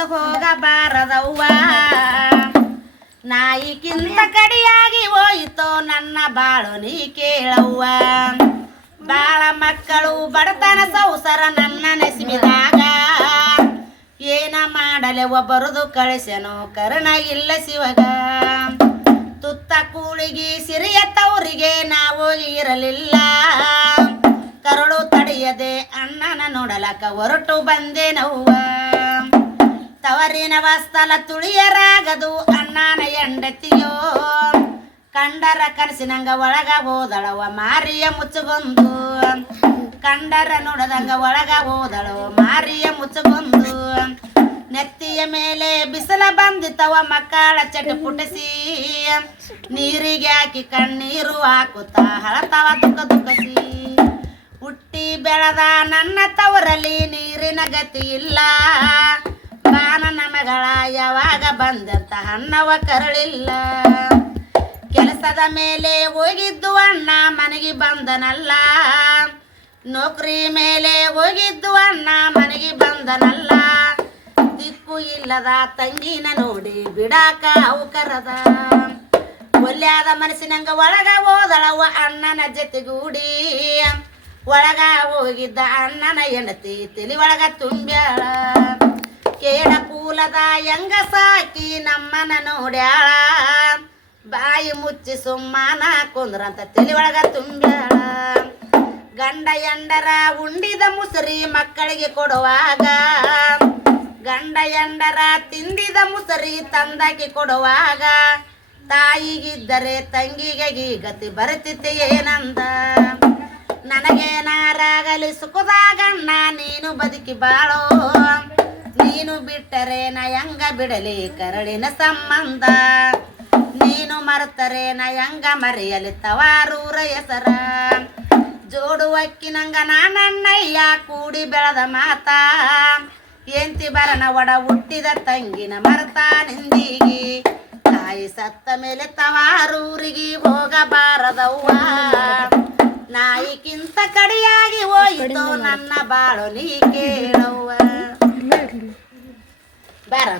ಮುಂದೆ ಹೋಗಬಾರದವ್ವ. ನಾಯಿಗಿಂತ ಕಡಿಯಾಗಿ ಹೋಯಿತೋ ನನ್ನ ಬಾಳು ನೀ ಕೇಳವ್ವ. ಬಾಳ ಮಕ್ಕಳು ಬಡತನ ಸೌಸರ ನನ್ನ ನೆಸಿಮಿದಾಗ ಏನ ಮಾಡಲೆ ಒಬ್ಬರದು ಕಳಿಸೆನು ಕರ್ಣ ಇಲ್ಲ ಶಿವಗ. ತುತ್ತ ಕೂಳಿಗಿ ಸಿರಿಯ ತವರಿಗೆ ನಾವು ಇರಲಿಲ್ಲ. ಕರುಳು ತಡೆಯದೆ ಅಣ್ಣನ ನೋಡಲಕ ಹೊರಟು ಬಂದೆ ನವ್ವ ತವರಿನ ವಸ್ತಲ ತುಳಿಯರಾಗದು ಅಣ್ಣನ ಎಂಡತಿಯೋ ಕಂಡರ ಕನಸಿನಂಗ ಒಳಗ ಹೋದಳವ ಮಾರಿಯ ಮುಚ್ಚುಗೊಂದು. ಕಂಡರ ನೋಡದಂಗ ಒಳಗ ಹೋದಳವ ಮಾರಿಯ ಮುಚ್ಚುಗೊಂದು. ನೆತ್ತಿಯ ಮೇಲೆ ಬಿಸಿಲ ಬಂದಿತವ ಮಕ್ಕಳ ಚಟಪುಟಿಸಿ ನೀರಿಗೆ ಹಾಕಿ ಕಣ್ಣೀರು ಹಾಕುತ್ತಾ ಹಳತವ ದುಃಖ ದುಃಖಸಿ. ಹುಟ್ಟಿ ಬೆಳೆದ ನನ್ನ ತವರಲ್ಲಿ ನೀರಿನ ಗತಿ ಇಲ್ಲ. ಬಾನನ ನಮಗಳ ಯಾವಾಗ ಬಂದಂತ ಹಣ್ಣವ ಕರಳಿಲ್ಲ. ಕೆಲಸದ ಮೇಲೆ ಹೋಗಿದ್ದು ಅಣ್ಣ, ಮನೆಗೆ ಬಂದನಲ್ಲ. ನೌಕರಿ ಮೇಲೆ ಹೋಗಿದ್ದು ಅಣ್ಣ, ಮನೆಗೆ ಬಂದನಲ್ಲ. ದಿಕ್ಕು ಇಲ್ಲದ ತಂಗಿನ ನೋಡಿ ಬಿಡಾಕ ಅವು ಕರದ ಒಲ್ಯಾದ ಮನಸ್ಸಿನಂಗ ಒಳಗ ಹೋದಳವ ಅಣ್ಣನ ಜೊತೆಗೂಡಿ. ಒಳಗ ಹೋಗಿದ್ದ ಅಣ್ಣನ ಹೆಂಡತಿ ತಿಳಿ ಒಳಗ ತುಂಬ್ಯಾಳ. ಕೇಳ ಕೂಲದ ಹೆಂಗ ಸಾಕಿ ನಮ್ಮನ ನೋಡ್ಯಾಳ? ಬಾಯಿ ಮುಚ್ಚಿ ಸುಮ್ಮನ ಕುಂದ್ರಂತ ತಲಿ ಒಳಗ ತುಂಬ್ಯಾಳ. ಗಂಡ ಎಂಡರ ಉಂಡಿದ ಮುಸರಿ ಮಕ್ಕಳಿಗೆ ಕೊಡುವಾಗ, ಗಂಡ ಎಂಡರ ತಿಂದಿದ ಮುಸರಿ ತಂದಾಕಿ ಕೊಡುವಾಗ, ತಾಯಿಗಿದ್ದರೆ ತಂಗಿಗೆ ಗತಿ ಬರುತ್ತಿತ್ತೆ ಏನಂದ? ನನಗೇನಾರಾಗಲಿ ಸುಖದಾಗಣ್ಣ ನೀನು ಬದುಕಿ ಬಾಳೋ ನೀನು ಬಿಟ್ಟರೆ ನಾ ಬಿಡಲಿ? ಕರಳಿನ ಸಂಬಂಧ. ನೀನು ಮರೆತರೆ ನಾ ಮರೆಯಲಿ? ತವಾರೂರ ಹೆಸರ. ಜೋಡು ಅಕ್ಕಿನಂಗ ನಾನಣ್ಣಯ್ಯ ಕೂಡಿ ಬೆಳೆದ ಮಾತಾ. ಎಂತಿ ಬರನ ಒಡ ಹುಟ್ಟಿದ ತಂಗಿನ ಮರತ ನಿಂದಿಗಿ. ತಾಯಿ ಸತ್ತ ಮೇಲೆ ತವಾರೂರಿಗೆ ಹೋಗಬಾರದವ್ವ. ನಾಯಿಗಿಂತ ಕಡಿಯಾಗಿ ಹೋಯಿತು ನನ್ನ ಬಾಳು, ನೀ ಕೇಳವ್ವ. ಬೇಡ